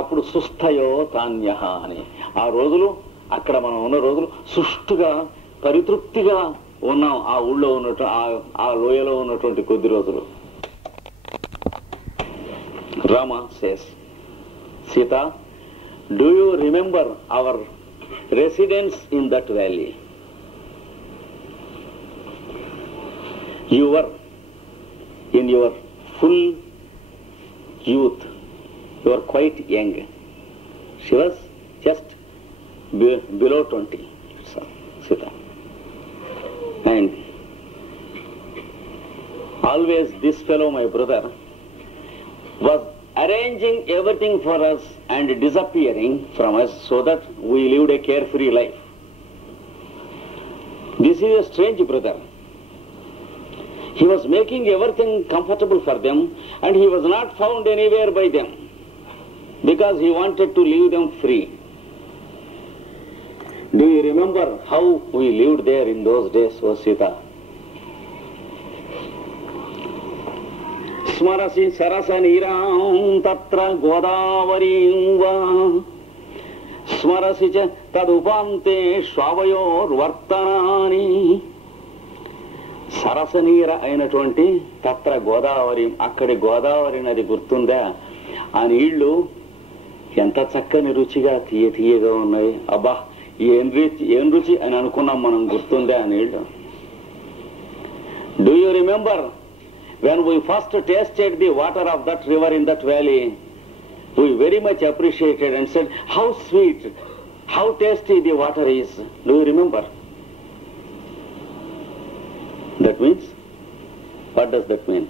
అప్పుడు సుస్థయో తాన్య అని ఆ రోజులు, అక్కడ మనం ఉన్న రోజులు సుష్టుగా పరితృప్తిగా ఉన్నాం. ఆ ఊళ్ళో ఉన్నట్టు ఆ లోయలో ఉన్నటువంటి కొద్ది రోజులు. Rama says, Sita, do you remember hour residence in that valley? You were in your full youth. You were quite young. She was just below 20. Sita. And always this fellow, my brother, was arranging everything for us and disappearing from us so that we lived a carefree life. This is a strange brother. He was making everything comfortable for them, and he was not found anywhere by them because he wanted to leave them free. Do you remember how we lived there in those days, O Sita? Smarasi sarasaniram tatra godavarim va smarasi cha tadupante shwavayor vartanani. సరసనీర అయినటువంటి తత్ర గోదావరి, అక్కడి గోదావరి నది గుర్తుందా? ఆ నీళ్లు ఎంత చక్కని రుచిగా తీయగా ఉన్నాయి. అబ్బా ఏం రుచి అని అనుకున్నాం మనం. గుర్తుందా ఆ నీళ్లు? Do you remember when we first tasted the water of that river in that valley? We very much appreciated and said how sweet, how tasty the water is. Do you remember? That means, what does that mean?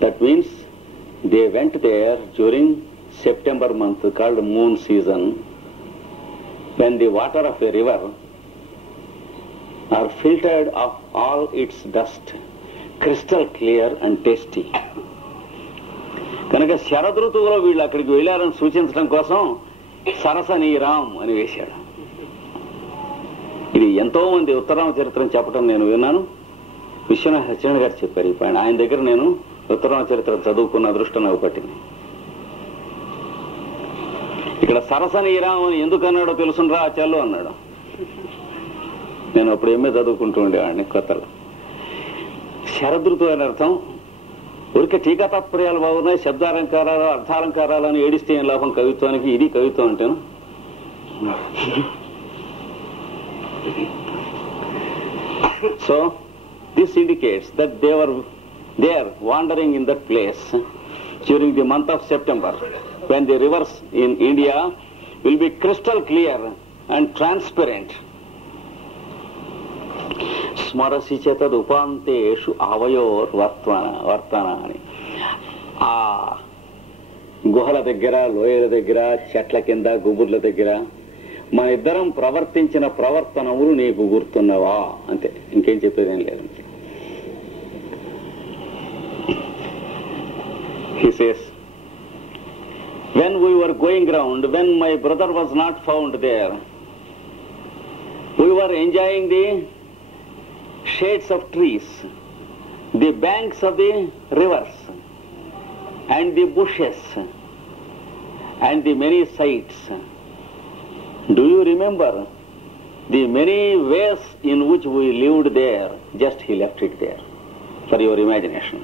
That means they went there during September month, called moon season, when the water of a river are filtered of all its dust, crystal clear and tasty. కనుక శరదృతువులో వీళ్ళు అక్కడికి వెళ్ళారని సూచించడం కోసం సరసనీరాం అని వేశాడు. ఇది ఎంతో మంది ఉత్తరామ చరిత్రను చెప్పడం నేను విన్నాను. విశ్వనాథ సత్యనారాయణ గారు చెప్పారు. ఇప్పుడు ఆయన దగ్గర నేను ఉత్తరామ చరిత్ర చదువుకున్న అదృష్టం నాకు పట్టింది. ఇక్కడ సరసనీరాం అని ఎందుకన్నాడో తెలుసుండ్రా చల్లు అన్నాడు. నేను అప్పుడు ఏమే చదువుకుంటూ ఉండేవాడిని కొత్తలో. శరదృతువు అని అర్థం. ఊరికే టీకా తాత్పర్యాలు బాగున్నాయి, శబ్దాలంకారాలు అర్థాలంకారాలు అని ఏడిస్తే ఏం లాభం కవిత్వానికి? ఇది కవిత్వం అంటేను. So this indicates that they were there wandering in that place during the month of September, when the rivers in India will be crystal clear and transparent. స్మరసి చేతద్ ఉపాంతేషు అవయోర్ వర్తనాని. ఆ గుహల దగ్గర, లోయల దగ్గర, చెట్ల కింద, గుబుర్ల దగ్గర మన ఇద్దరం ప్రవర్తించిన ప్రవర్తనములు నీకు గుర్తున్నవా? అంతే, ఇంకేం చెప్పేదేం లేదు. He says, when we were going round, when my brother was not found there, we were enjoying the shades of trees, the banks of the rivers, and the bushes, and the many sights. Do you remember the many ways in which we lived there? Just he left it there for your imagination.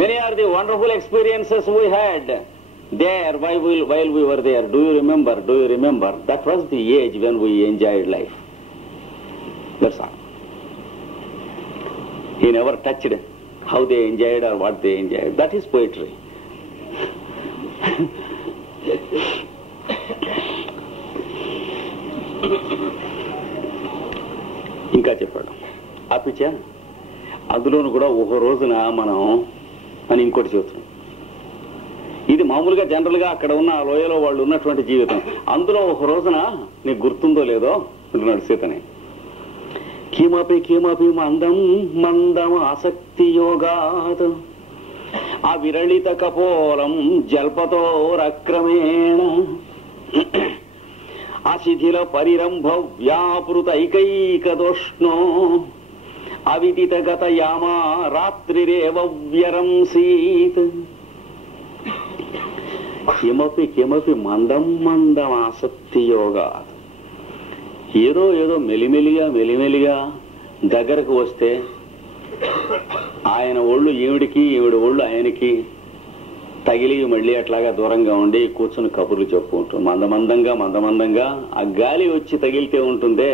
Many are the wonderful experiences we had there while we were there. Do you remember? Do you remember? That was the age when we enjoyed life. That's all. He never touched how they enjoyed or what they enjoyed. That is poetry. ఇంకా చెప్పాడు ఆపిచా. అందులోను కూడా ఒక రోజున మనం అని ఇంకోటి చెబుతున్నాం. ఇది మామూలుగా జనరల్గా అక్కడ ఉన్న ఆ లోయలో వాళ్ళు ఉన్నటువంటి జీవితం. అందులో ఒక రోజున నీకు గుర్తుందో లేదో అంటున్నాడు సీతని. కిమపి మందం ఆసక్తి యోగాత్ అవిరళిత కపోలం జల్పతోరక్రమేణ అశిథిల పరిరంభ వ్యాపృత ఐకైకదోష్ణో అవిదితగత యామా రాత్రిరేవ వ్యరంసీత్. కిమపి కిమపి మందం మందం ఆసక్తి యోగా. ఏదో ఏదో మెలిమెలిగా దగ్గరకు వస్తే ఆయన ఒళ్ళు ఈవిడికి, ఈవిడ ఒళ్ళు ఆయనకి తగిలి మళ్ళీ అట్లాగా దూరంగా ఉండి కూర్చుని కబుర్లు చెప్పుకుంటూ మందమందంగా ఆ గాలి వచ్చి తగిలితే ఉంటుందే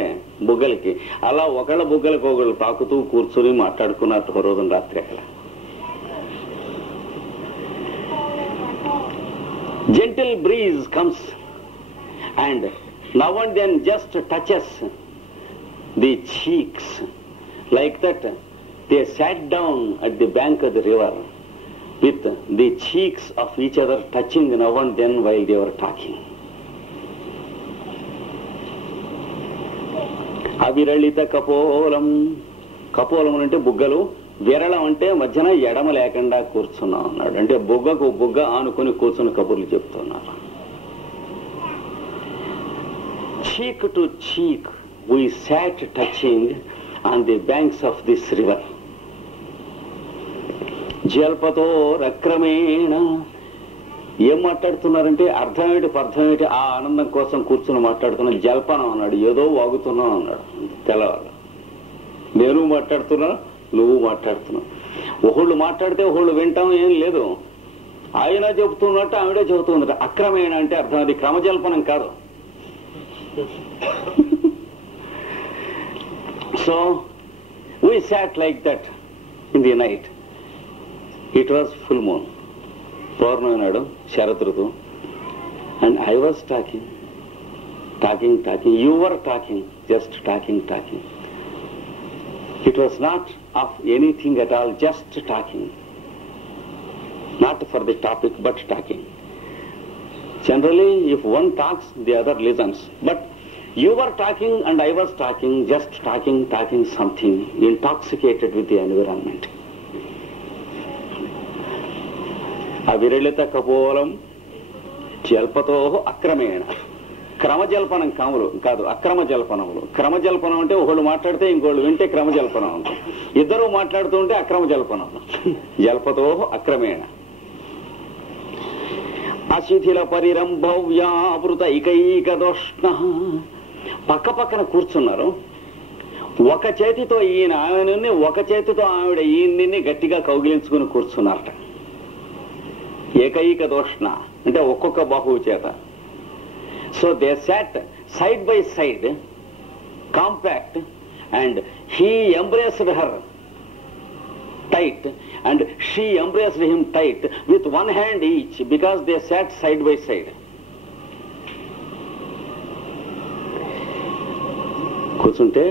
బుగ్గలకి, అలా ఒకళ్ళ బుగ్గలకు ఒకళ్ళు తాకుతూ కూర్చుని మాట్లాడుకున్నట్టు రోజున రాత్రి అక్కడ. Gentle breeze comes and now and then just touches the cheeks. Like that, they sat down at the bank of the river with the cheeks of each other touching now and then while they were talking. అవిరళిత కపోలం. కపోలం అంటే బుగ్గలు, విరళం అంటే మధ్యన ఎడమ లేకుండా కూర్చున్నాం అన్నాడు. అంటే బుగ్గకు బుగ్గ ఆనుకుని కూర్చుని కబుర్లు చెప్తున్నారు. Cheek to cheek we sat touching on the banks of this river. జల్పతో రక్రమేణ. ఏం మాట్లాడుతున్నారంటే అర్థమేటి ఆ ఆనందం కోసం కూర్చుని మాట్లాడుతున్నాం. జల్పనం అన్నాడు, ఏదో వాగుతున్నాం అన్నాడు. తెల్లవాళ్ళు నేను మాట్లాడుతున్నా, నువ్వు మాట్లాడుతున్నావు. ఒకళ్ళు మాట్లాడితే ఒకళ్ళు వింటాం ఏం లేదు. ఆయన చెబుతున్నట్టు ఆవిడే చెబుతున్నట్టు. అక్రమేణ అంటే అర్థం అది క్రమజల్పనం కాదు. So we sat like that in the night. It was full moon. పౌర్ణమి నాడు, శరత్ ఋతువు. And I was talking. You were talking, just talking. It was not of anything at all, just talking. Not for the topic, but talking. Generally, if one talks, the other listens. But you were talking and I was talking, just talking something, intoxicated with the environment. అవిరళిత కపోలం జల్పతో అక్రమేణ. క్రమజల్పనం కాదు, అక్రమ జల్పనములు. క్రమజల్పనం అంటే ఒకళ్ళు మాట్లాడితే ఇంకోళ్ళు వింటే క్రమజల్పనం ఉంటుంది. ఇద్దరు మాట్లాడుతూ ఉంటే అక్రమ జల్పనం. జల్పతో అక్రమేణ. అశిథిల పరిరంభవ్యావృత ఇకైకదోష్ణ. పక్క పక్కన కూర్చున్నారు. ఒక చేతితో ఈయన ఆమెను, ఒక చేతితో ఆవిడ ఈయన్ని గట్టిగా కౌగిలించుకుని కూర్చున్నారట. ఏకైక దోష్ణ అంటే ఒక్కొక్క బాహువు చేత. So they sat side by side, compact, and he embraced her tight and she embraced him tight with one hand each because they sat side by side. కూర్చుంటే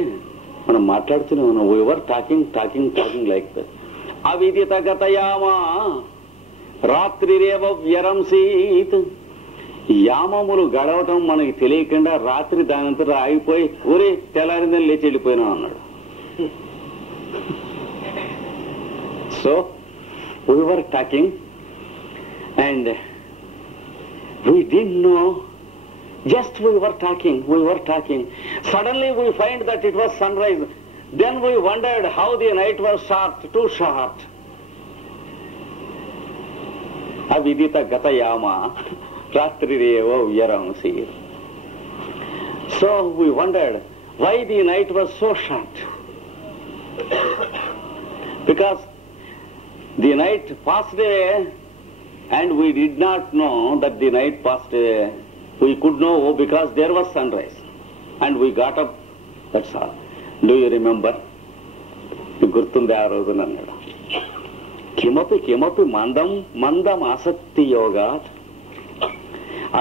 మనం మాట్లాడుతూనే ఉన్నాం. we were talking like that. అవిదిత గతయామా రాత్రిరేవ వ్యరంసీత్. యామములు గడవటం మనకి తెలియకుండా రాత్రి దానంతటా ఆగిపోయి ఊరే తెల్లారిందని లేచి వెళ్ళిపోయినాం అన్నాడు. So we were talking and we didn't know, just we were talking. Suddenly we find that it was sunrise. Then we wondered how the night was short, too short. Avidita gatayama ratrireva vyaramsi. So we wondered why the night was so short. Because the night passed away and we did not know that the night passed away. We could know because there was sunrise and we got up, that's all. Do you remember? గుర్తుంది ఆ రోజున అన్నాడు. కిమపి మందం ఆసక్తి యోగా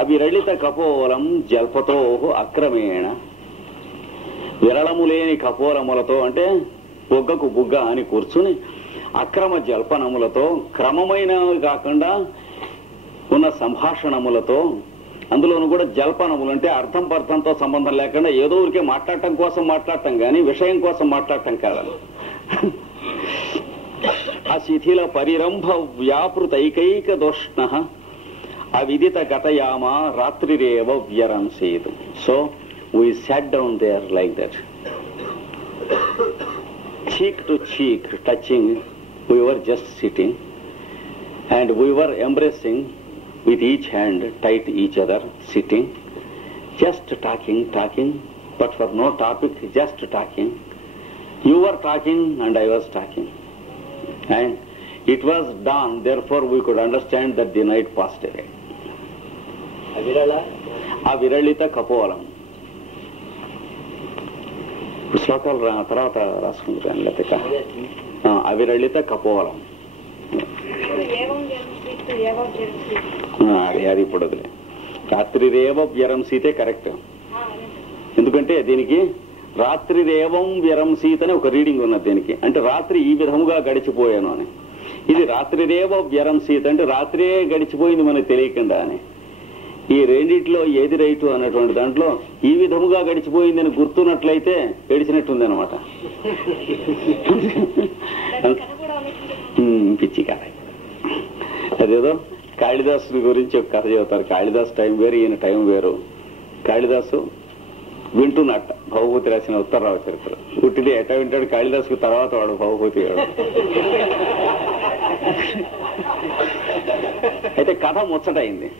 అవిరళిత కపోలం జల్పతో అక్రమేణ. విరళము లేని కపోలములతో అంటే బుగ్గకు బుగ్గ అని కూర్చుని అక్రమ జల్పనములతో, క్రమమైనవి కాకుండా ఉన్న సంభాషణములతో, అందులోనూ కూడా జల్పనములు అంటే అర్థం పర్థంతో సంబంధం లేకుండా ఏదో ఊరికే మాట్లాడటం కోసం మాట్లాడటం కానీ విషయం కోసం మాట్లాడటం కాదని. అశిథిల పరిరంభ వ్యాపృతైకైక దోష్ణ అవిదిత గతయామ రాత్రిరేవ వ్యరంసీత్. So we sat down there like that. cheek to cheek, touching, we were just sitting, and we were embracing with each hand, tight each other, sitting, just talking, but for no topic, just talking. You were talking and I was talking. And it was dawn, therefore we could understand that the night passed away. Aviralita Kapolam. శ్లోకాలు తర్వాత రాసుకుంటాను లేక అవిరళిత కపోలం అది ఇప్పుడు వదిలే. రాత్రిరేవ వ్యరంసీతే correct. ఎందుకంటే దీనికి రాత్రిరేవం వ్యరంసీత అని ఒక రీడింగ్ ఉన్నది దీనికి. అంటే రాత్రి ఈ విధముగా గడిచిపోయాను అని. ఇది రాత్రిరేవ వ్యరంసీత అంటే రాత్రే గడిచిపోయింది మనకు తెలియకుండా అని. ఈ రెండిట్లో ఏది రైటు అన్నటువంటి దాంట్లో ఈ విధముగా గడిచిపోయిందని గుర్తున్నట్లయితే ఏడిచినట్టుంది అనమాట. పిచ్చి కథ. అదేదో కాళిదాసు గురించి ఒక కథ చెబుతారు. కాళిదాసు టైం వేరు, ఈయన టైం వేరు. కాళిదాసు వింటున్నట్ట భవభూతి రాసిన ఉత్తరరావు చరిత్ర. పుట్టిది ఎట్లా వింటాడు కాళిదాసుకు, తర్వాత వాడు భవభూతి వాడు. అయితే కథ ముచ్చటైంది.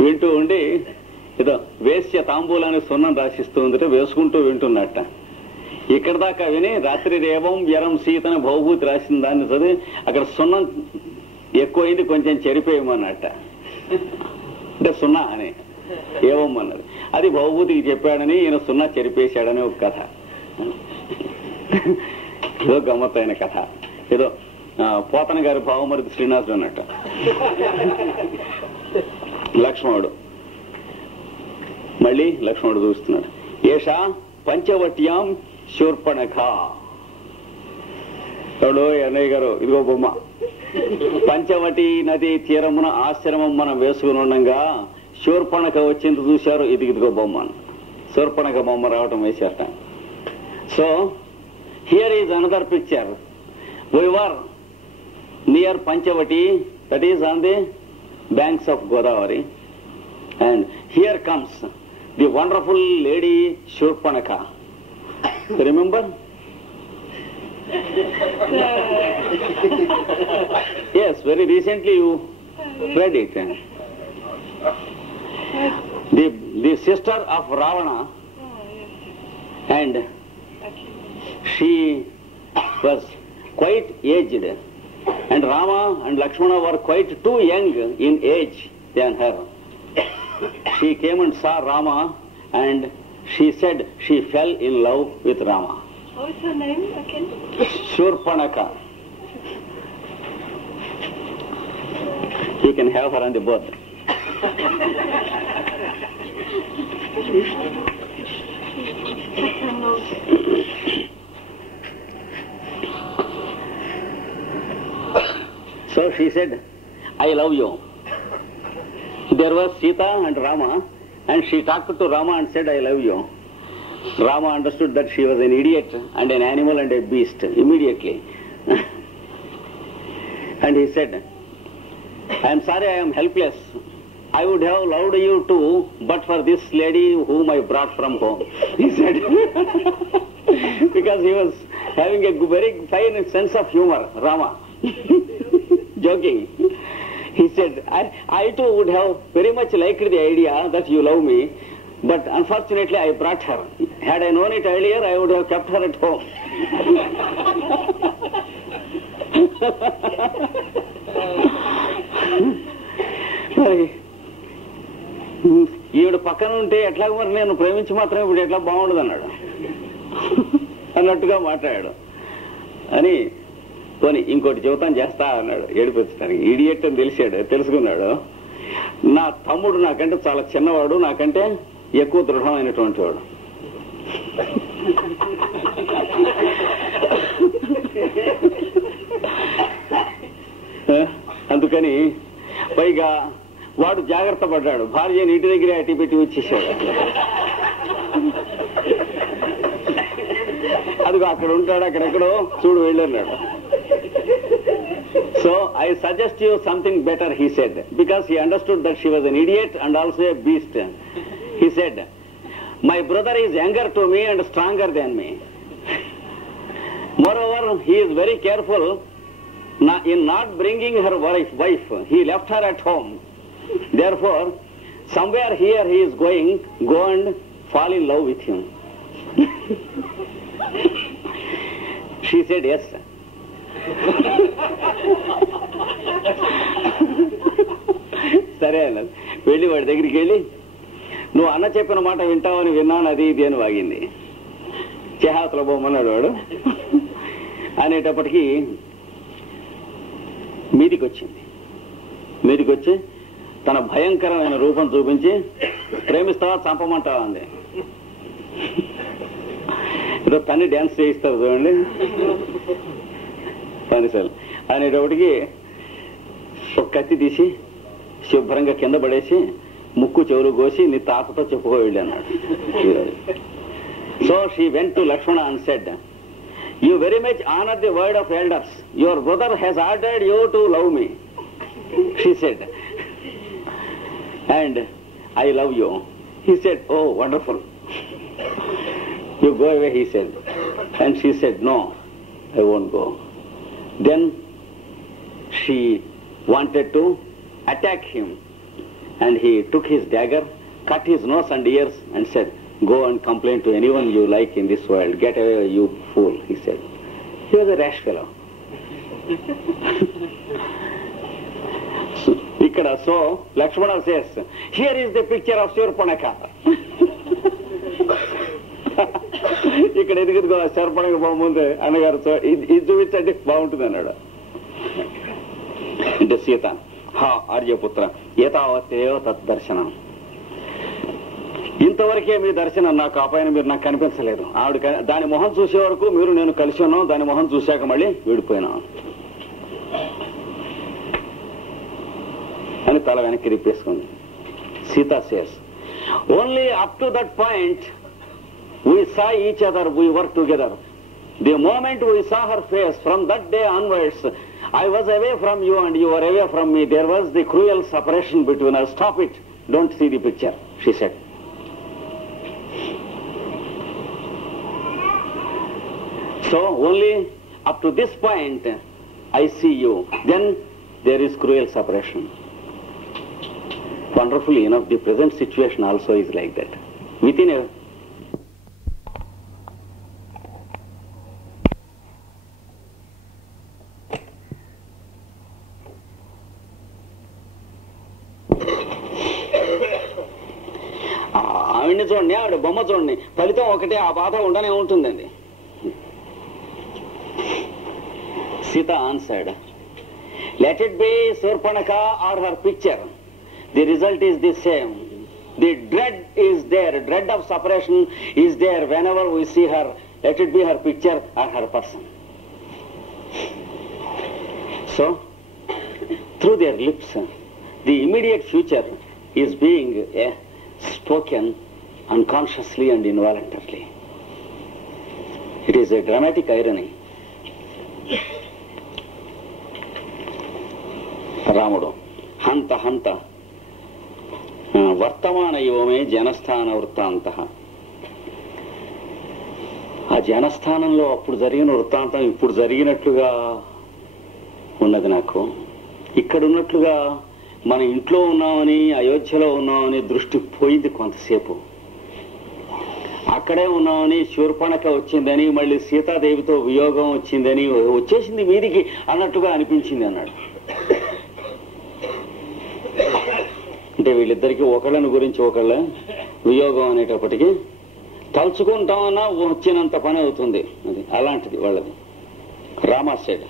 వింటూ ఉండి ఏదో వేశ్య తాంబూలాన్ని సున్నం రాసిస్తూ ఉందంటే వేసుకుంటూ వింటున్నట్ట. ఇక్కడ దాకా విని రాత్రి రేవం వ్యరం సీతని భవభూతి రాసిన దాన్ని చదివి అక్కడ సున్నం ఎక్కువైంది, కొంచెం చెరిపేయమన్నట్ట. అంటే సున్నా అని ఏవం అన్నది. అది భవభూతికి చెప్పాడని ఈయన సున్నా చెరిపేశాడని ఒక కథ. ఏదో గమ్మత్తైన కథ. ఏదో పోతన గారి భావమరిది శ్రీనివాసుడు అన్నట్ట. లక్ష్మణుడు మళ్ళీ లక్ష్మణుడు చూస్తున్నాడు. ఏషా పంచవట్యాం శూర్పణఖ. ఎవడో అన్నయ్య గారు ఇదిగో బొమ్మ. పంచవటి నది తీరమున ఆశ్రమం మనం వేసుకుని ఉండగా శూర్పణఖ వచ్చింది చూశారు. ఇదిగో బొమ్మ. శూర్పణఖ బొమ్మ రావటం వేశారట. So here is another picture. we were near Panchavati, that is on the banks of Godavari, and here comes the wonderful lady Shurpanaka. Remember? Yes, very recently you read it. The sister of Ravana, and she was quite aged, and Rama and Lakshmana were quite too young in age than her. She came and saw Rama, and she said she fell in love with Rama. How is her name again? Shurpanaka. You can have her on the boat. So she said, I love you. There was Sita and Rama, and she talked to Rama and said, I love you. Rama understood that she was an idiot and an animal and a beast immediately. And he said, I am sorry, I am helpless. I would have loved you too, but for this lady whom I brought from home. He said, because he was having a very fine sense of humor, Rama. Joking. He said, I too would have very much liked the idea that you love me, but unfortunately I brought her. Had I known it earlier, I would have kept her at home. ఈవిడ పక్కన ఉంటే ఎట్లా మరి నేను ప్రేమించి మాత్రం ఇప్పుడు ఎట్లా బాగుండదు అన్నాడు. అన్నట్టుగా మాట్లాడాడు. అని పోనీ ఇంకోటి జీవితం చేస్తా అన్నాడు ఏడిపించడానికి. ఇడియట్ అని తెలుసుకున్నాడు. నా తమ్ముడు నాకంటే చాలా చిన్నవాడు, నాకంటే ఎక్కువ దృఢమైనటువంటి వాడు. అందుకని పైగా వాడు జాగ్రత్త పడ్డాడు. భార్యని ఇంటి దగ్గరే అట్టి పెట్టి వచ్చేసాడు. అదిగో అక్కడ ఉంటాడు, అక్కడెక్కడో చూడు వెళ్ళన్నాడు. So I suggest you something better, he said, because he understood that she was an idiot and also a beast. He said, my brother is younger to me and stronger than me. Moreover, he is very careful in not bringing her wife. He left her at home. Therefore, somewhere here he is going, go and fall in love with him. She said yes. సరే అన్నది. వెళ్ళి వాడి దగ్గరికి వెళ్ళి, నువ్వు అన్న చెప్పిన మాట వింటావని విన్నాను, అది ఇది అని వాగింది. చేహాతలో బొమ్మన్నాడు వాడు. అనేటప్పటికీ మీదికి వచ్చి తన భయంకరమైన రూపం చూపించి, ప్రేమిస్తావా చంపమంటావా అంది. ఏదో తన్ని డ్యాన్స్ చేయిస్తారు చూడండి పనిసలు. అనేటప్పటికి ఒక కత్తి తీసి శుభ్రంగా కింద పడేసి ముక్కు చెవులు కోసి నీ తాతతో చెప్పుకో వెళ్ళి అన్నాడు. So she went to Lakshmana and said, "You very much honor the word of elders. Your brother has ordered you to love me," she said. "And I love you." He said, "Oh, wonderful. You go away," he said. And she said, "No, I won't go." Then she wanted to attack him, and he took his dagger, cut his nose and ears and said, "Go and complain to anyone you like in this world. Get away, you fool," he said. He was a rash fellow. Ikkada, so Lakshmana says, "Here is the picture of Shurpanaka." ఇక్కడ ఎదుగుతుగా శర్పణకి బాగుంది అన్నగారు, ఇది చూపించండి బాగుంటుంది అన్నాడు. అంటే సీత, "హా ఆర్యపుత్ర, ఏతావత్తేయో తద్దర్శనం. ఇంతవరకే మీ దర్శనం నాకు, ఆ పైన మీరు నాకు కనిపించలేదు. ఆవిడ దాని మొహం చూసే వరకు మీరు నేను కలిసి ఉన్నాం, దాని మొహం చూశాక మళ్ళీ విడిపోయినా" అని తల వెనక్కి తిప్పేసుకుంది. Sita says, "only up to that point we saw each other, we worked together. The moment we saw her face, from that day onwards, I was away from you and you were away from me. There was the cruel separation between us. Stop it. Don't see the picture," she said. So only up to this point I see you. Then there is cruel separation. Wonderfully enough, the present situation also is like that. Within a ఆవిడ్ని చూడండి, ఆవిడ బొమ్మ చూడండి, ఫలితం ఒకటే, ఆ బాధ ఉండనే ఉంటుందండి. Sita answered, "Let it be Surpanaka or her picture. The result is the same. The dread is there. Dread of separation is there whenever we see her. Let it be her picture or her person." So, through their lips, the immediate future is being spoken unconsciously and involuntarily. It is a dramatic irony. రాముడు, "హంత హంత వర్తమాన యోమే జనస్థాన వృత్తాంత." ఆ జనస్థానంలో అప్పుడు జరిగిన వృత్తాంతం ఇప్పుడు జరిగినట్లుగా ఉన్నది నాకు. ఇక్కడ ఉన్నట్లుగా మన ఇంట్లో ఉన్నామని, అయోధ్యలో ఉన్నామని దృష్టి పోయింది కొంతసేపు. అక్కడే ఉన్నామని, శూర్పణఖ వచ్చిందని, మళ్ళీ సీతాదేవితో వియోగం వచ్చిందని, వచ్చేసింది మీదికి అన్నట్టుగా అనిపించింది అన్నాడు. అంటే వీళ్ళిద్దరికీ ఒకళ్ళని గురించి ఒకళ్ళ వియోగం అనేటప్పటికీ తలుచుకుంటామన్నా వచ్చినంత పని అవుతుంది. అది అలాంటిది వాళ్ళది. Rama said,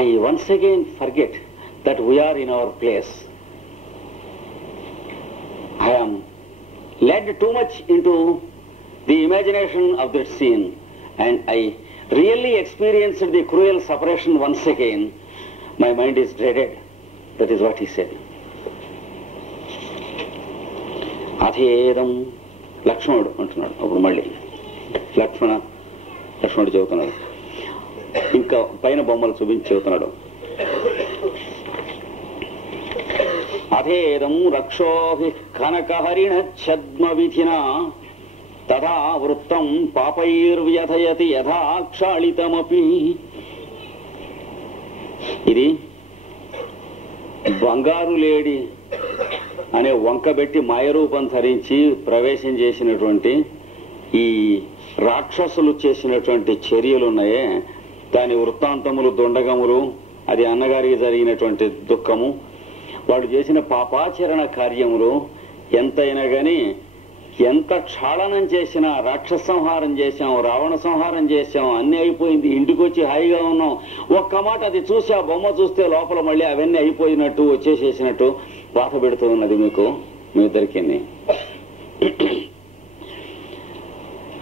"I once again forget that we are in our place. I am led too much into the imagination of that scene, and I really experienced the cruel separation once again. My mind is dreaded." That is what he said. అథేదం లక్ష్మణుడు అంటున్నాడు. అప్పుడు మళ్ళీ లక్ష్మణుడు చెబుతున్నాడు, ఇంకా పైన బొమ్మలు చూపించి చెబుతున్నాడు. "అథేదం రక్షోభి కనకహరిణ ఛద్మ విధినా తథా వృత్తం పాపైర్వ్యథయతి యథా క్షాళితమపి. ఇది బంగారు లేడి అనే వంకబెట్టి మాయరూపం ధరించి ప్రవేశం చేసినటువంటి ఈ రాక్షసులు చేసినటువంటి చర్యలున్నాయే, దాని వృత్తాంతములు దుండగములు, అది అన్నగారికి జరిగినటువంటి దుఃఖము, వాడు చేసిన పాపాచరణ కార్యములు ఎంతైనా గాని, ఎంత క్షాళనం చేసినా, రాక్షస సంహారం చేశాం, రావణ సంహారం చేశాం, అన్నీ అయిపోయింది, ఇంటికి వచ్చి హాయిగా ఉన్నాం, ఒక్క మాట అది చూసి ఆ బొమ్మ చూస్తే లోపల మళ్ళీ అవన్నీ అయిపోయినట్టు వచ్చేసేసినట్టు బాధ పెడుతూ ఉన్నది మీకు, మీ ఇద్దరికి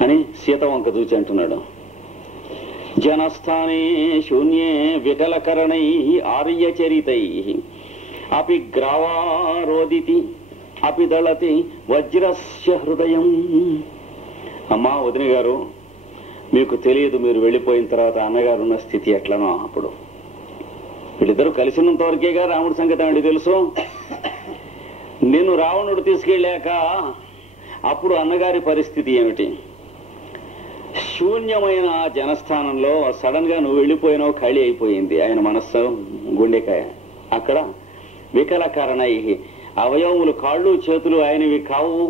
అని సీత వంక చూచి అంటున్నాడు. జనస్థానే శూన్యే వికలకరణై ఆర్యచరితై అపి గ్రావారోదితి అపి దళతి వజ్రస్య హృదయం. అమ్మా వదిన గారు, మీకు తెలియదు, మీరు వెళ్ళిపోయిన తర్వాత అన్నగారు ఉన్న స్థితి ఎట్లనో. అప్పుడు వీళ్ళిద్దరూ కలిసినంత వరకేగా రాముడి సంగతి ఆవిడ తెలుసు. నేను రావణుడు తీసుకెళ్ళాక అప్పుడు అన్నగారి పరిస్థితి ఏమిటి? శూన్యమైన జనస్థానంలో సడన్ గా నువ్వు వెళ్ళిపోయినావు, ఖాళీ అయిపోయింది ఆయన మనస్సు, గుండెకాయ. అక్కడ వికల కారణై, అవయవములు, కాళ్ళు చేతులు ఆయనవి కావు,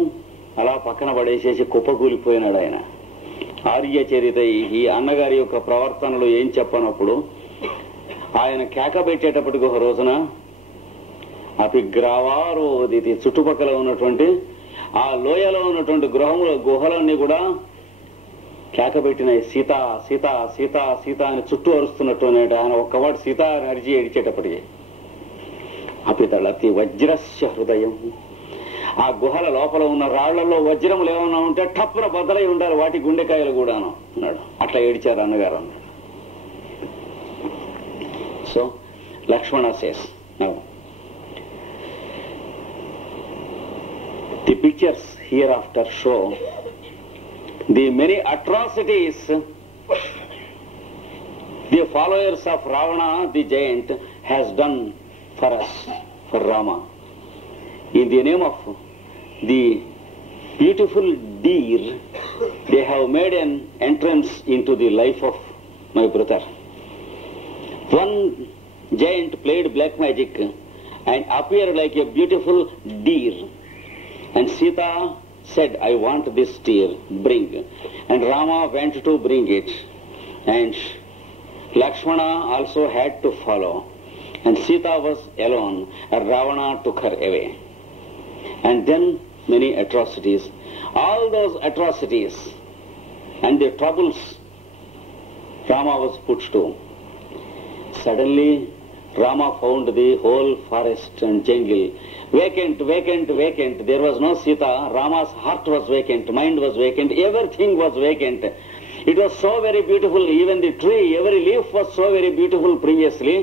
అలా పక్కన పడేసేసి కుప్పకూలిపోయినాడు ఆయన. ఆర్యచరిత, ఈ అన్నగారి యొక్క ప్రవర్తనలు ఏం చెప్పనప్పుడు ఆయన కేక పెట్టేటప్పటికి ఒక రోజున అపిగ్రావారోదితి, చుట్టుపక్కల ఉన్నటువంటి ఆ లోయలో ఉన్నటువంటి గుహలన్నీ కూడా కేకబెట్టినాయి. సీత సీత సీత సీత అని చుట్టూ అరుస్తున్నట్టు ఆయన ఒక్కవాడు సీత అని అరిచి ఏడిచేటప్పటికి అపిదళతి వజ్రస్య హృదయం. ఆ గుహల లోపల ఉన్న రాళ్లలో వజ్రములు ఏమన్నా ఉంటే టప్పున బద్దలై ఉండాలి, వాటి గుండెకాయలు కూడాను అన్నాడు. అట్లా ఏడిచారు అన్నగారు అన్నాడు. So Lakshmana says now the pictures here after show the many atrocities the followers of Ravana, the giant, has done for us, for Rama. In the name of the beautiful deer, they have made an entrance into the life of my brother. One giant played black magic and appeared like a beautiful deer, and Sita said, I want this deer, bring. And Rama went to bring it. And Lakshmana also had to follow. And Sita was alone, and Ravana took her away. And then many atrocities. All those atrocities and the troubles Rama was put to. Suddenly Rama found the whole forest and jungle vacant, vacant, vacant. There was no Sita. Rama's heart was vacant, mind was vacant, everything was vacant. It was so very beautiful, even the tree, every leaf was so very beautiful previously.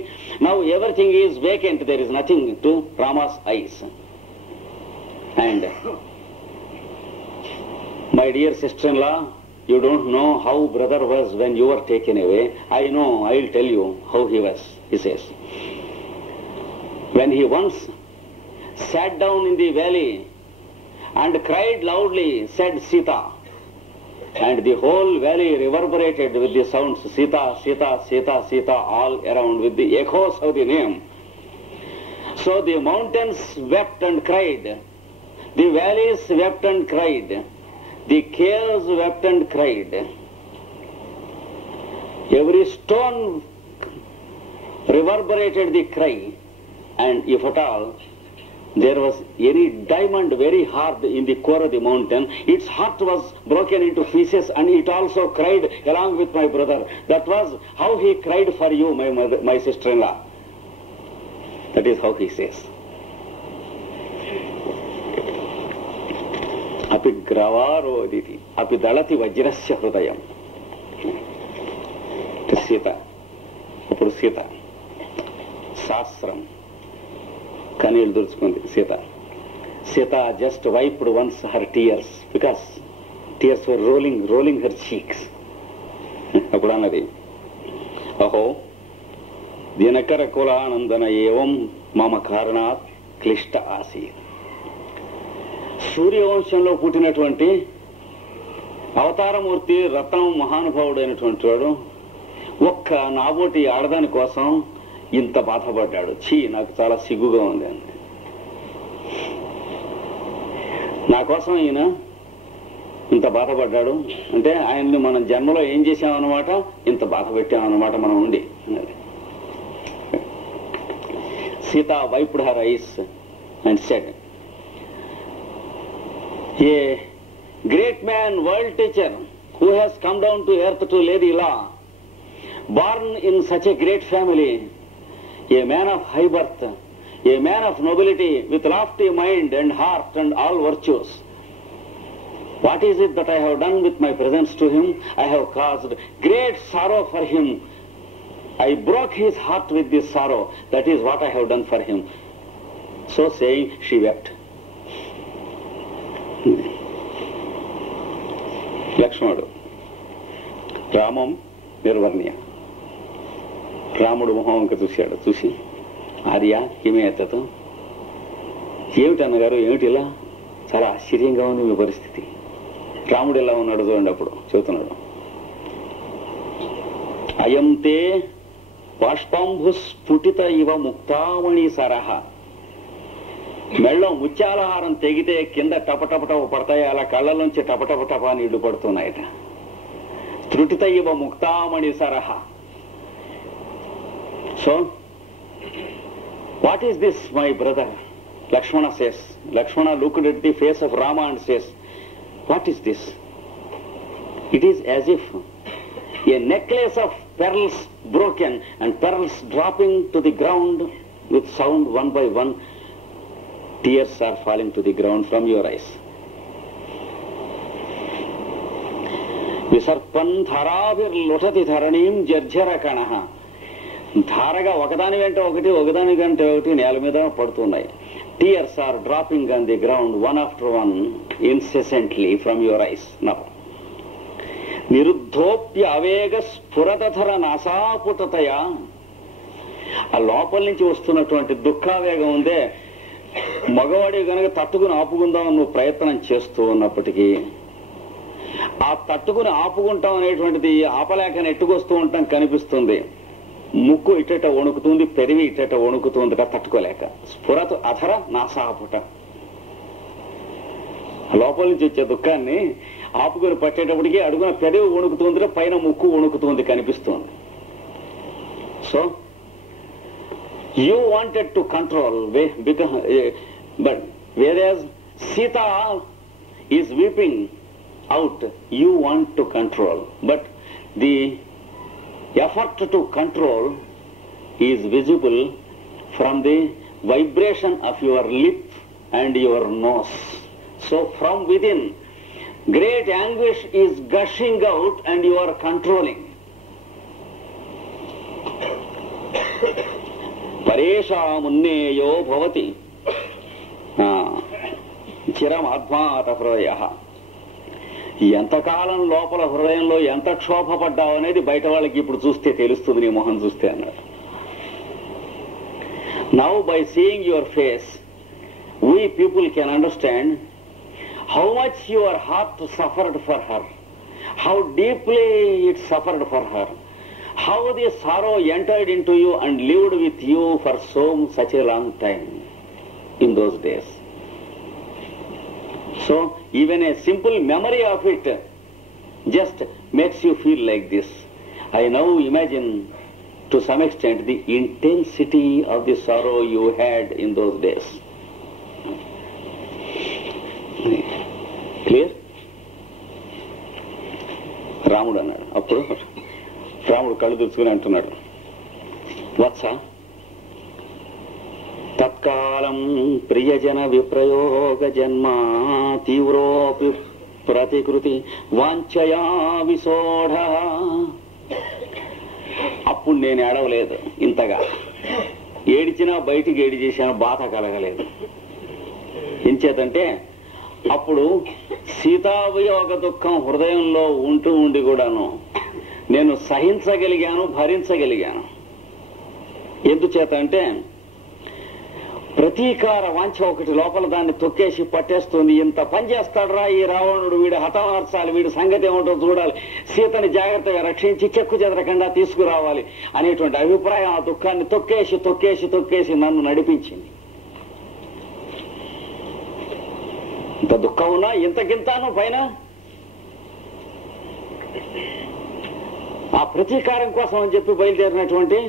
Now everything is vacant, there is nothing to Rama's eyes. And my dear sister-in-law, you don't know how brother was when you were taken away. I know, I'll tell you how he was, he says. When he once sat down in the valley and cried loudly, said Sita, and the whole valley reverberated with the sounds Sita, Sita, Sita, Sita, all around with the echoes of the name. So the mountains wept and cried, the valleys wept and cried, the caves wept and cried. Every stone reverberated the cry, and if at all there was any diamond very hard in the core of the mountain, its heart was broken into pieces and it also cried along with my brother. That was how he cried for you, my mother, my sister-in-law. That is how he says. Api gravaroditi, api dalati vajrasya hrudayam. Sita. Appudu Sita. Sasram. కన్నీళ్ళు దుర్చుకుంది Sita. Sita just wiped once her tears, because tears were rolling her cheeks. అప్పుడు అన్నది, అహో దినకర కులానందన ఏవం మమ కారణాత్ క్లిష్ట ఆసీత్. సూర్యవంశంలో పుట్టినటువంటి అవతారమూర్తి రత్నం మహానుభావుడు అయినటువంటి వాడు ఒక్క నాబోటి ఆడదాని కోసం ఇంత బాధపడ్డాడు. నాకు చాలా సిగ్గుగా ఉంది అని. నా కోసం ఈయన ఇంత బాధపడ్డాడు అంటే ఆయన్ని మనం జన్మలో ఏం చేశామన్నమాట, ఇంత బాధ పెట్టామన్నమాట మనం ఉండి. Sita wiped her ice and said, A great man, world teacher, who has come down to earth to lay the law, born in such a great family, a man of high birth, a man of nobility, with lofty mind and heart and all virtues. What is it that I have done with my presence to him? I have caused great sorrow for him. I broke his heart with this sorrow. That is what I have done for him. So saying, she wept. లక్ష్మణుడు రామం నిర్వర్ణ్య. రాముడు మొహం ఇంకా చూశాడు. చూసి, ఆర్య కిమేతతో, ఏమిటి అన్నగారు, ఏమిటి ఇలా, చాలా ఆశ్చర్యంగా ఉంది మీ పరిస్థితి. రాముడు ఎలా ఉన్నాడు చూడండి. అప్పుడు చెబుతున్నాడు, అయంతే బాష్పాంభు స్ఫుటిత ఇవ ముక్తామణి సరహ. మెళ్ళో ముత్యాలహారం తెగితే కింద టపటపటప పడతాయి, అలా కళ్ళలోంచి టపటపటప నీళ్లు పడుతున్నాయట. త్రుటిత ఇవ ముక్తామణి సరహ. So what is this my brother? Lakshmana says. Lakshmana looked at the face of Rama and says, what is this? It is as if a necklace of pearls broken and pearls dropping to the ground with sound one by one. Tears are falling to the ground from your eyes. Visarpan tharabhir lutati dharanim jarjara kanaha. ధారగా ఒకదాని వెంట ఒకటి ఒకదాని వెంట ఒకటి నేల మీద పడుతున్నాయి. Tears are dropping on the ground one after one incessantly from your eyes now. నిరుద్ధోప్య అవేగ స్ఫురతధర నాసాపుటతయ. ఆ లోపల నుంచి వస్తున్నటువంటి దుఃఖావేగం ఉందే, మగవాడి కనుక తట్టుకుని ఆపుకుందాం నువ్వు ప్రయత్నం చేస్తూ ఉన్నప్పటికీ ఆ తట్టుకుని ఆపుకుంటాం అనేటువంటిది ఆపలేక నెట్టుకొస్తూ ఉంటాం కనిపిస్తుంది. ముక్కు ఇటట వణుకుతుంది, పెరివి ఇటట వణుకుతుంది తట్టుకోలేక. స్ఫురత అధర నాసాపుట. లోపల నుంచి వచ్చే దుఃఖాన్ని ఆపుకొని పట్టేటప్పటికీ అడుగున పెరివి వణుకుతుంది, పైన ముక్కు వణుకుతుంది కనిపిస్తుంది. So you wanted to control, but whereas Sita is weeping out, you want to control, but the effort to control is visible from the vibration of your lip and your nose. So from within, great anguish is gushing out and you are controlling. పరేషామున్నేయో భవతి చిరమాత్మాత హృదయ. ఎంతకాలం లోపల హృదయంలో ఎంత క్షోభపడ్డావు అనేది బయట వాళ్ళకి ఇప్పుడు చూస్తే తెలుస్తుంది, నీ మొహం చూస్తే అన్నాడు. Now by seeing your face we people can understand how much your heart suffered for her, how deeply it suffered for her, how the sorrow entered into you and lived with you for such a long time in those days. So even a simple memory of it just makes you feel like this. I now imagine to some extent the intensity of the sorrow you had in those days. Clear? రాముడు అన్నాడు. అప్పుడు రాముడు కళ్ళు దుర్చుకుని అంటున్నాడు, వత్స తత్కాలం ప్రియజన విప్రయోగ జన్మ తీవ్రోపి ప్రతికృతి వాంఛయా విసోఢ. అప్పుడు నేను ఏడవలేదు, ఇంతగా ఏడిచినా బయటికి ఏడి చేశాను, బాధ కలగలేదు. ఎంచేతంటే అప్పుడు సీతావియోగ దుఃఖం హృదయంలో ఉంటూ ఉండి కూడాను నేను సహించగలిగాను, భరించగలిగాను. ఎందుచేత అంటే ప్రతీకార వాంఛ ఒకటి లోపల దాన్ని తొక్కేసి పట్టేస్తుంది. ఇంత పని చేస్తాడురా ఈ రావణుడు, వీడు హతమార్చాలి, వీడి సంగతి ఏమిటో చూడాలి, సీతని జాగ్రత్తగా రక్షించి చెక్కు చెదరకుండా తీసుకురావాలి అనేటువంటి అభిప్రాయం ఆ దుఃఖాన్ని తొక్కేసి తొక్కేసి తొక్కేసి నన్ను నడిపించింది. ఇంత దుఃఖం ఉన్నా ఇంతకింతాను పైన ఆ ప్రతీకారం కోసం అని చెప్పి బయలుదేరినటువంటి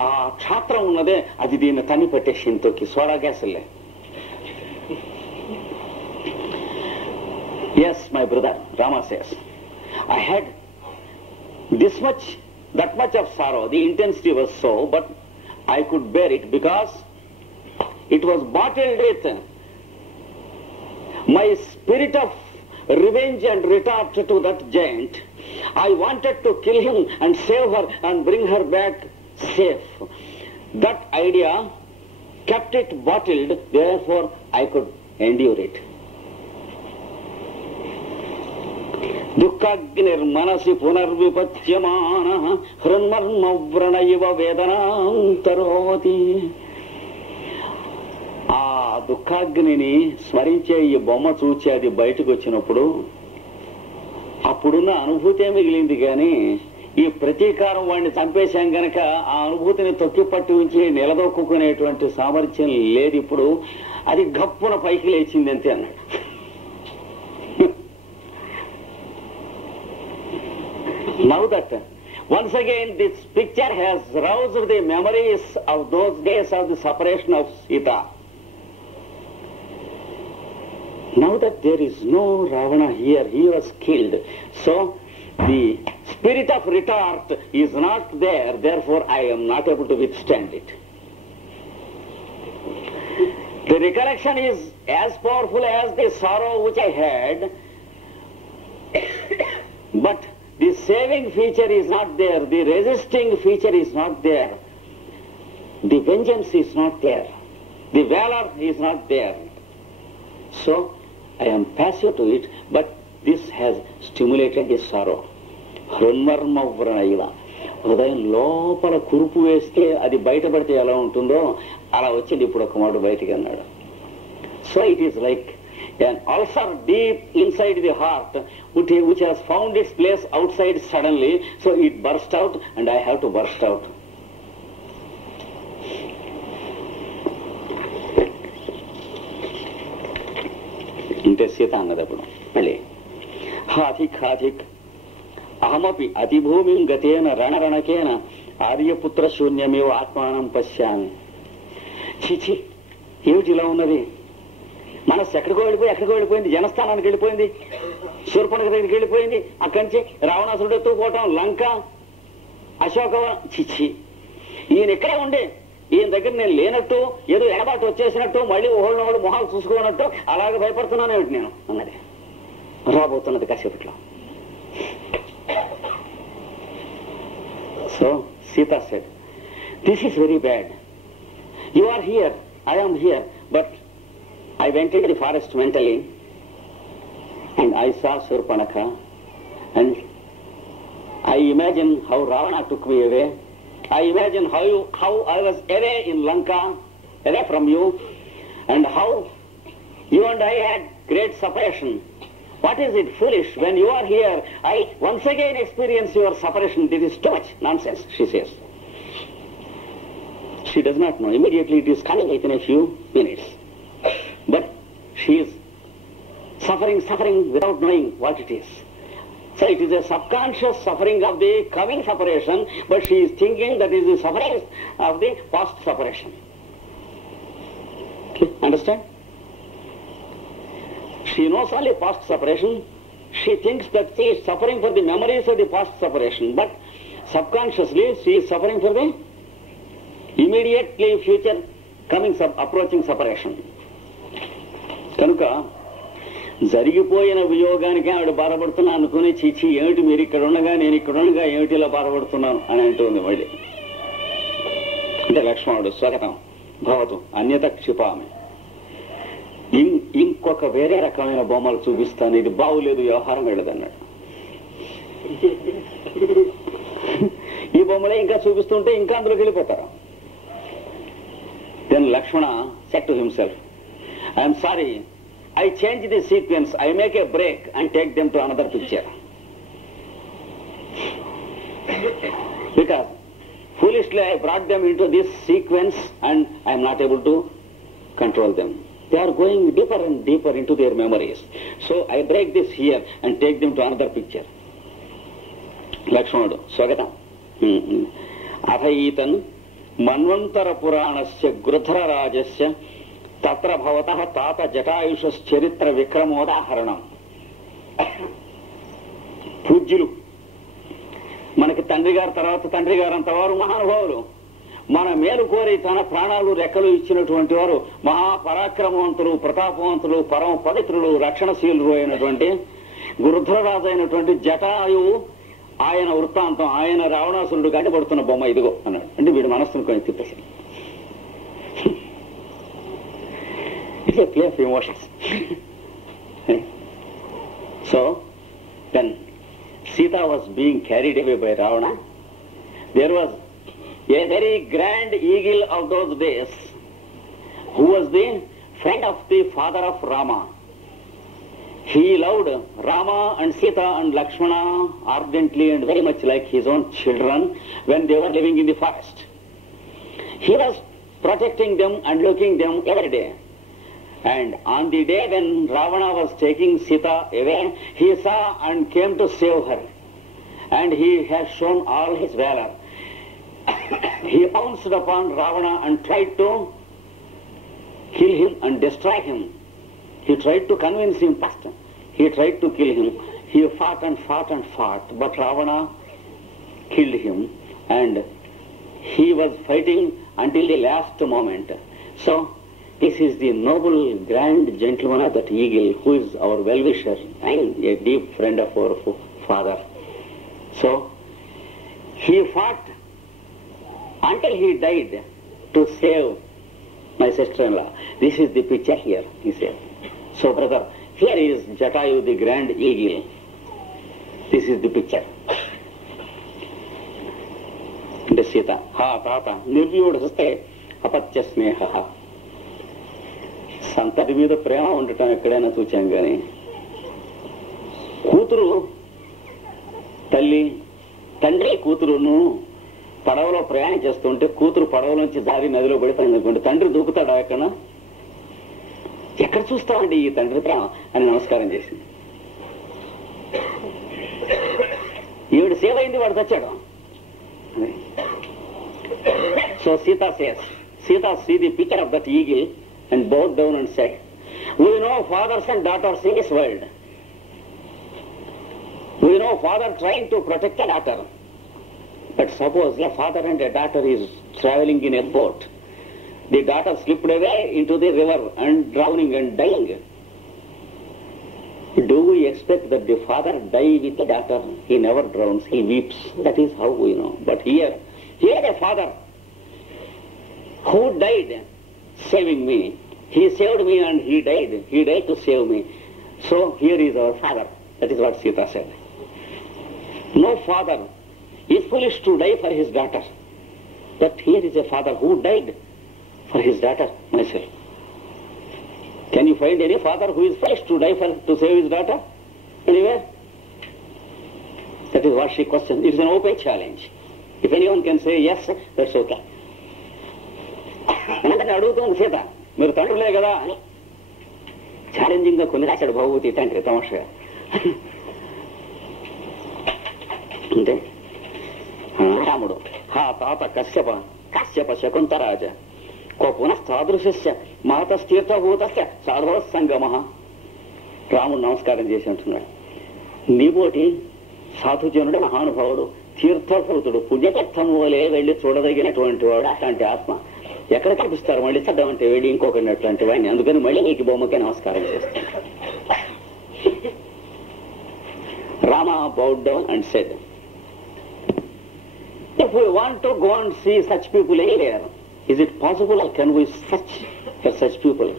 ఆ క్షాత్రం ఉన్నదే, అది దీన్ని తన్ని పట్టేసి ఇంతకి సోడా గ్యాసులే. Yes my brother Rama says, I had this much, that much of sorrow. The intensity was so, but I could bear it because it was bottled with my spirit of revenge and retort to that giant. I wanted to kill him and save her and bring her back safe. That idea kept it bottled, therefore I could endure it. దుఃఖాగ్నిర్ మనసి పునర్విపత్యమానః హృన్మర్మవ్రణ ఇవ వేదనాంతరోతి. ఆ దుఃఖాగ్నిని స్మరించే ఈ బొమ్మ చూచి అది బయటకు వచ్చినప్పుడు అప్పుడున్న అనుభూతే మిగిలింది. కానీ ఈ ప్రతీకారం వాడిని చంపేశాం గనక ఆ అనుభూతిని తొక్కిపట్టి ఉంచి నిలదొక్కునేటువంటి సామర్థ్యం లేదు. ఇప్పుడు అది గప్పున పైకి లేచింది అంతే అన్నాడు. Now that once again this picture has roused the memories of those days of the separation of Sita. Now that there is no Ravana here, he was killed. So the spirit of retort is not there, therefore I am not able to withstand it. The recollection is as powerful as the sorrow which I had, but the saving feature is not there, the resisting feature is not there, the vengeance is not there, the valor is not there. So I am passive to it, but this has stimulated his sorrow. హృన్మర్మవ్రణయివ, హృదయం లోపల కురుపు వేస్తే అది బయటపడితే ఎలా ఉంటుందో అలా వచ్చింది ఇప్పుడు ఒక మాట బయటికి అన్నాడు. So it is like an ulcer deep inside the heart which has found its place outside suddenly, so it burst out and I have to burst out. ఇంటే సీత అన్నది అప్పుడు మళ్ళీ హాధిక్ హాధిక్ అహమపి అతిభూమిం గతేన రణరణకేన ఆర్యపుత్ర శూన్యమేవ ఆత్మానం పశ్యామి. చిచి ఏమిటి ఇలా ఉన్నది, మనస్సు ఎక్కడికో వెళ్ళిపోయింది, జనస్థానానికి వెళ్ళిపోయింది, శూర్పణఖ దగ్గరికి వెళ్ళిపోయింది, అక్కడి నుంచి రావణాసురుడు ఎత్తుకుపోవటం, లంక, అశోకవనం. చిచ్చి ఈయన ఇక్కడే ఉండి ఈయన దగ్గర నేను లేనట్టు, ఏదో ఎడబాటు వచ్చేసినట్టు, మళ్ళీ ఒకళ్ళు మొహాలు చూసుకోనట్టు అలాగే భయపడుతున్నాను ఏమిటి నేను అన్నది. రాబోతున్నది కాసేపట్లో. So Sita said, this is very bad. You are here, I am here, but I went into the forest mentally and I saw Shurpanakha and I imagined how Ravana took me away. I imagined how I was away in Lanka, away from you, and how you and I had great separation. What is it foolish? When you are here, I once again experience your separation. This is too much nonsense, she says. She does not know. Immediately it is coming within a few minutes. But she is suffering without knowing what it is. So it is a subconscious suffering of the coming separation, but she is thinking that is the suffering of the past separation. Okay, understand? She knows only past separation. She thinks that she is suffering for the memories of the past separation, but subconsciously she is suffering for the immediately future coming approaching separation. కనుక జరిగిపోయిన వియోగానికి ఆవిడ బాధపడుతున్నా అనుకుని చీచి ఏమిటి మీరు ఇక్కడ ఉండగా నేను ఇక్కడ ఉండగా ఏమిటి ఇలా బాధపడుతున్నాను అని అంటుంది మళ్ళీ. అంటే లక్ష్మణుడు స్వాగతం భవతు అన్యత క్షిపామి, ఇంకొక వేరే రకమైన బొమ్మలు చూపిస్తాను, ఇది బాగులేదు, వ్యవహారం వెళ్ళదన్నాడు. ఈ బొమ్మలే ఇంకా చూపిస్తుంటే ఇంకా అందులోకి వెళ్ళిపోతారు. Then Lakshmana said to himself, I am sorry, I change the sequence, I make a break and take them to another picture. Because foolishly I brought them into this sequence and I am not able to control them. They are going deeper and deeper into their memories. So I break this here and take them to another picture. Lakshmanudu, Swagatam. Athaitan Manvantara Puranasya Grudhara Rajasya Tatra Bhavataha Tata Jatayushas Charitra Vikramoda Haranam. Pujulu. మనకి తండ్రి గారు తర్వాత తండ్రి గారు అంతవారు మహానుభావులు, మన మేలు కోరి తన ప్రాణాలు రెక్కలు ఇచ్చినటువంటి వారు మహాపరాక్రమవంతులు, ప్రతాపవంతులు, పరమ పవిత్రులు, రక్షణశీలురు అయినటువంటి గురుధ్రరాజు అయినటువంటి జటాయువు ఆయన వృత్తాంతం, ఆయన రావణాసురుడు గడ్డపడుతున్న బొమ్మ ఇదిగో అన్నాడు. అంటే వీడి మనస్సును కొంచెం తిప్పేసి it's a play of emotions. So then Sita was being carried away by Ravana. There was a very grand eagle of those days who was the friend of the father of Rama. He loved Rama and Sita and Lakshmana ardently and very much like his own children when they were living in the forest. He was protecting them and looking them every day. And on the day when Ravana was taking Sita away, he saw and came to save her. And he has shown all his valor. He pounced upon Ravana and tried to kill him and destroy him. He tried to convince him first. He tried to kill him. He fought and fought and fought, but Ravana killed him. And he was fighting until the last moment. So, this is the noble, grand gentleman of that eagle who is our well-wisher and a deep friend of our father. So, he fought until he died to save my sister-in-law. This is the picture here, he said. So, brother, here is Jatayu, the grand eagle. This is the picture. The Sita. Ha, tata, nirvyudaste apatya sneha. సంతటి మీద ప్రేమ ఉండటం ఎక్కడైనా చూచాం కానీ కూతురు తల్లి, తండ్రి కూతురును పడవలో ప్రయాణం చేస్తుంటే కూతురు పడవలోంచి జారి నదిలో పడిపోయింది అనుకోండి, తండ్రి దూకుతాడా ఎక్కడ చూస్తామండి ఈ తండ్రి ప్రేమ అని నమస్కారం చేసింది. ఈవిడ సేవ అయింది, వాడు చచ్చాడు. So Sita says, Sita see the picture of that eagle and bowed down and said, we know fathers and daughters in this world. We know father trying to protect a daughter. But suppose a father and a daughter is traveling in a boat. The daughter slipped away into the river and drowning and dying. Do we expect that the father die with the daughter? He never drowns, he weeps. That is how we know. But here the father who died saving me, he saved me and he died to save me. So here is our father. That is what Sita said. No father is foolish to die for his daughter, but here is a father who died for his daughter, myself. Can you find any father who is foolish to die to save his daughter anywhere? That is what she questioned. It is an open challenge. If anyone can say yes, that's okay. అంటే అడుగుతుంది సీత, మీరు తండ్రులే కదా అని challenging గా కొన్ని రాశాడు భగవతి తండ్రి తమాషగా. అంటే రాముడు, హా తాత కశ్యప శకుంతరాజ కో పునఃసాదృశ్య మాతస్తీర్థభూతస్య సాధవ సంగమ. రాముడు నమస్కారం చేసి అంటున్నాడు, నీబోటి సాధుజనుడు మహానుభావుడు, తీర్థభూతుడు, పుణ్యతీర్థము వలె వెళ్ళి చూడదగినటువంటి వాడు, అట్లాంటి ఆత్మ ఎక్కడ కనిపిస్తారు మళ్ళీ చద్దామంటే వెళ్ళి ఇంకొకటి అట్లాంటి వాడిని, అందుకని మళ్ళీ నీకు బొమ్మకే నమస్కారం చేస్తాను. Rama bowed down and said, if we want to go and see such people anywhere, is it possible or can we search for such people?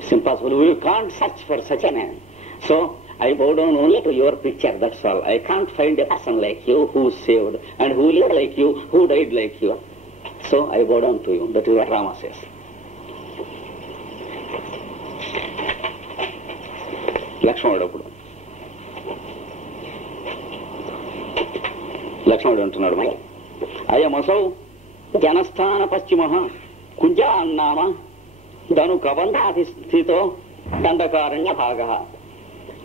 It's impossible. We can't search for such a man. So I bow down only to your picture, that's all. I can't find a person like you who saved and who lived like you, who died like you. So I bow down to you. That is what Rama says. లక్ష్మణుడు అప్పుడు లక్ష్మణుడు అంటున్నాడు, మరి అయమసౌ జనస్థాన పశ్చిమ కుంజాన్నామ ధను కబంధాధిస్థితో దండకారణ్య భాగ.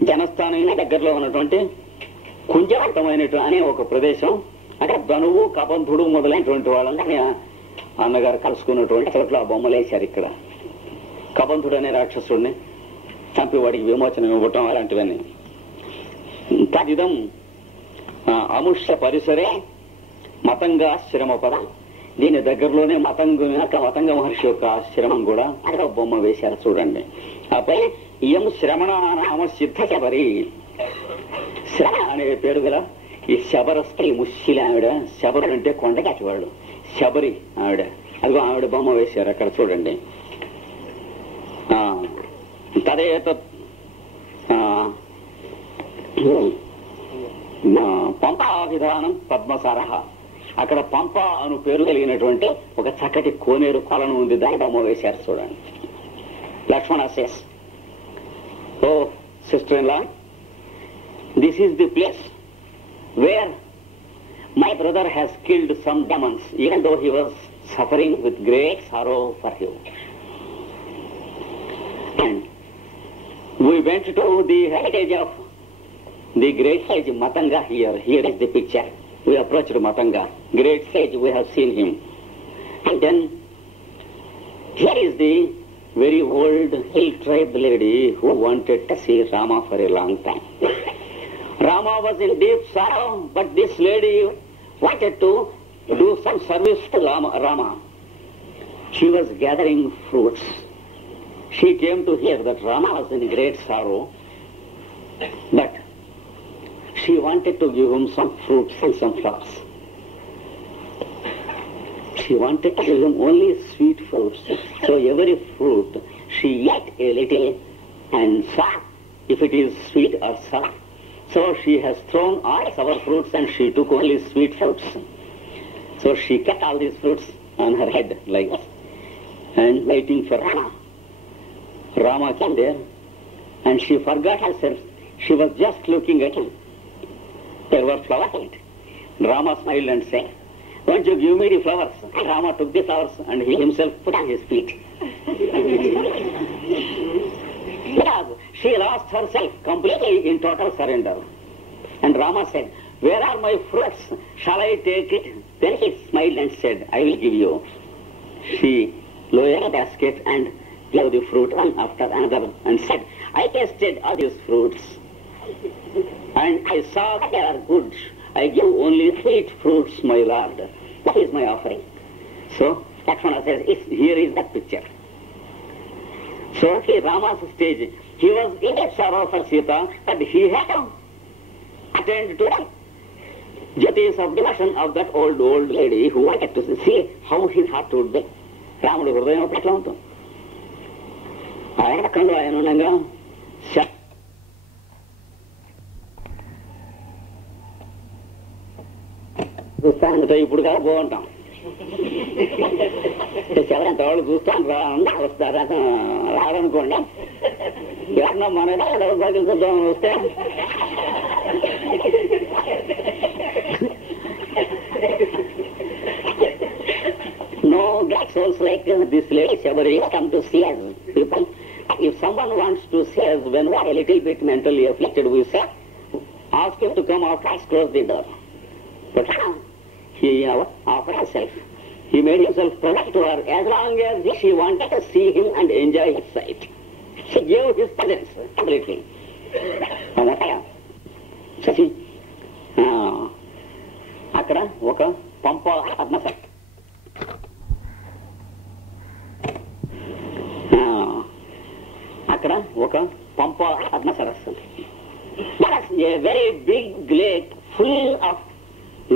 జనస్థానం దగ్గరలో ఉన్నటువంటి కుంజవంతమైనటువంటి అనే ఒక ప్రదేశం, అంటే ధనువు కబంధుడు మొదలైనటువంటి వాళ్ళని అన్నగారు కలుసుకున్నటువంటి చోట్ల ఆ బొమ్మలు వేశారు. ఇక్కడ కబంధుడు అనే రాక్షసుడిని చంపి వాడికి విమోచనం ఇవ్వటం అలాంటివన్నీ. తదిదం అముష్య పరిసరే మతంగాశ్రమ పదం. దీని దగ్గరలోనే మతంగ మహర్షి యొక్క ఆశ్రమం కూడా అక్కడ బొమ్మ వేశారు చూడండి. ఆపై ఇయం శ్రమణ నామ సిద్ధ శబరి. శ్రమ అనే పేరు గల ఈ శబర స్త్రీ ముష్టిలి ఆవిడ. శబరుడు అంటే కొండకాటి వాళ్ళు, శబరి ఆవిడ. అదిగో ఆవిడ బొమ్మ వేశారు అక్కడ చూడండి. తదేత పంపాభిధానం పద్మసార. అక్కడ పంప అను పేరు కలిగినటువంటి ఒక చక్కటి కోనేరు కొలను ఉంది, దాని బొమ్మ వేశారు చూడండి. Lakshmana says, O sister in law, this is the place where my brother has killed some demons even though he was suffering with great sorrow for him. And we went to the heritage of the great sage Matanga here. Here is the picture. We approached Matanga. Great sage, we have seen him. And then here is the very old hill tribe lady who wanted to see Rama for a long time. Rama was in deep sorrow, but this lady wanted to do some service to Rama. She was gathering fruits. She came to hear that Rama was in great sorrow, but she wanted to give him some fruits and some flowers. She wanted to give him only sweet fruits. So every fruit she ate a little and saw if it is sweet or sour. So she has thrown all sour fruits and she took only sweet fruits. So she kept all these fruits on her head like this and waiting for Rama. Rama came there and she forgot herself. She was just looking at him. There were flowers in it. Rama smiled and said, "Won't you give me the flowers?" And Rama took the flowers and he himself put on his feet. Because she lost herself completely in total surrender. And Rama said, "Where are my fruits? Shall I take it?" Then he smiled and said, "I will give you." She lowered the basket and gave the fruit one after another and said, "I tasted all these fruits and I saw that they are good. I give only sweet fruits, my Lord. That is my offering." So Lakshmana says, here is that picture. So here Rama's stage, he was in a sorrow for Sita, but he had to attend to the duties of devotion of that old lady who wanted to see how his heart would be. రాముడు హృదయం ఎట్లా ఉంటుంది, ఆయన కళ్ళు ఆయన ఉండగా చూస్తానంటే ఇప్పుడు కదా బాగుంటాం. ఎవరంత వాళ్ళు చూస్తాను వస్తారా రాదనుకోండి, ఎవరన్నా మన చూద్దామని వస్తే no black souls like this lady Shabari come to see us people. If someone wants to see us when we are a little bit mentally afflicted, we say, ask him to come out, let's close the door. But he offered himself. He made himself present to her as long as she wanted to see him and enjoy his sight. She gave his presence completely. అక్కడ ఒక పంప పద్మసర, అక్కడ ఒక పంప పద్మ సరస్సు. A very big lake full of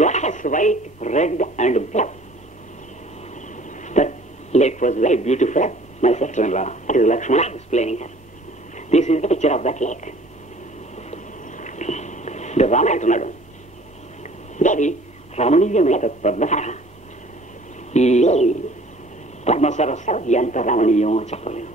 lotus white, red and blue. That lake was very beautiful. My sister-in-law, that is Lakshmana, explaining her. This is the picture of that lake. The Rama అంటున్నాడు, దేవి రమణీయమైన పద్మసర, ఈ పద్మ సరస్సు ఎంత రమణీయమో చెప్పలేదు.